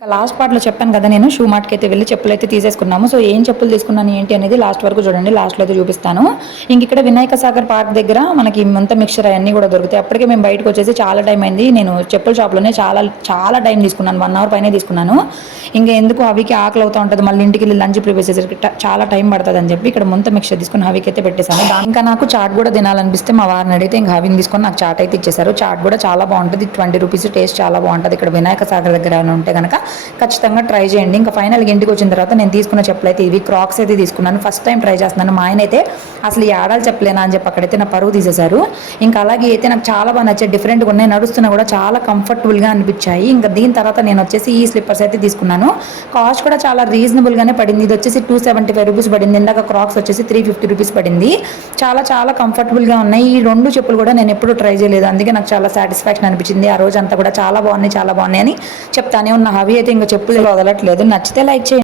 Last పార్ట్‌లో చెప్పాను కదా! నేను షూ మార్ట్‌కి అయితే వెళ్లి చెప్పులైతే తీసేసుకున్నాము. సో, ఏం చెప్పులు తీసుకున్నాను ఏంటి అనేది లాస్ట్ వరకు చూడండి. లాస్ట్‌లో అయితే చూపిస్తాను. ఇక్కడ వినాయక సాగర్ పార్క్ దగ్గర మనకి ముంత మిక్చర్ అయన్నీ కూడా దొరుకుతాయి. అప్పటికే మేము బయటకొచ్చేసి చాలా టైం అయింది. నేను చెప్పుల షాప్‌లోనే చాలా చాలా టైం తీసుకున్నాను. 1 అవర్ పైనే తీసుకున్నాను. ఎందుకు హవికి ఆకలి అవుతా ఉంటది. మళ్ళీ ఇంటికెళ్ళి లంచ్ ప్రిపేర్ చేసేసరికి చాలా టైం పడతదని చెప్పి ఇక్కడ ముంత మిక్చర్ తీసుకొని హవికి అయితే పెట్టేసాను. ఇంకా నాకు చాట్ కూడా తినాలనిపిస్తే మా వారిని అడిగితే హవిని తీసుకొని నాకు చాట్ అయితే ఇచ్చేసారు. చాట్ కూడా చాలా బాగుంటది. 20 రూపీస్ టేస్ట్ చాలా బాగుంటది. ఇక్కడ వినాయక సాగర్ దగ్గర ఏమైనా ఉంటే గనక ఖచ్చితంగా ట్రై చేయండి. ఇంకా ఫైనల్‌గా ఇంటికి వచ్చిన తర్వాత నేను తీసుకున్న చెప్పులైతే ఇవి క్రాక్స్ అయితే తీసుకున్నాను. ఫస్ట్ టైం ట్రై చేస్తున్నాను. మా ఆయన అయితే అసలు ఈ ఆడాలి చెప్పలేనా అని చెప్పి అక్కడైతే నా పరువు తీసేశారు. అలాగే అయితే నాకు చాలా బాగా నచ్చాయి. డిఫరెంట్‌గా ఉన్నాయి. నడుస్తున్నా కూడా చాలా కంఫర్టబుల్‌గా అనిపించాయి. దీని తర్వాత నేను వచ్చేసి ఈ స్లిప్పర్స్ అయితే తీసుకున్నాను. కాస్ట్ కూడా చాలా రీజనబుల్‌గానే పడింది. ఇది వచ్చేసి 275 రూపీస్ పడింది. ఇందాక క్రాక్స్ వచ్చేసి 350 రూపీస్ పడింది. చాలా చాలా కంఫర్టబుల్‌గా ఉన్నాయి. ఈ 2 చెప్పులు కూడా నేను ఎప్పుడూ ట్రై చేయలేదు. అందుకే నాకు చాలా సాటిస్ఫాక్షన్ అనిపించింది. ఆ రోజంతా కూడా చాలా బాగున్నాయి అని చెప్తానే ఉన్న. హవి అయితే చెప్పులు వదలట్లేదు. నచ్చితే లైక్ చేయండి.